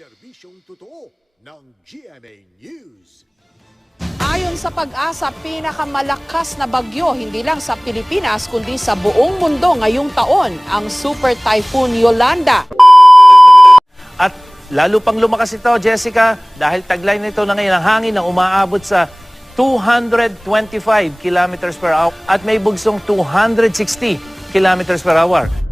Serbisyong totoo ng GMA News. Ayon sa Pag-asa, pinakamalakas na bagyo hindi lang sa Pilipinas kundi sa buong mundo ngayong taon ang Super Typhoon Yolanda. At lalo pang lumakas ito, Jessica, dahil taglay nito na ngayon ang hangin na umaabot sa 225 kilometers per hour at may bugsong 260 kilometers per hour.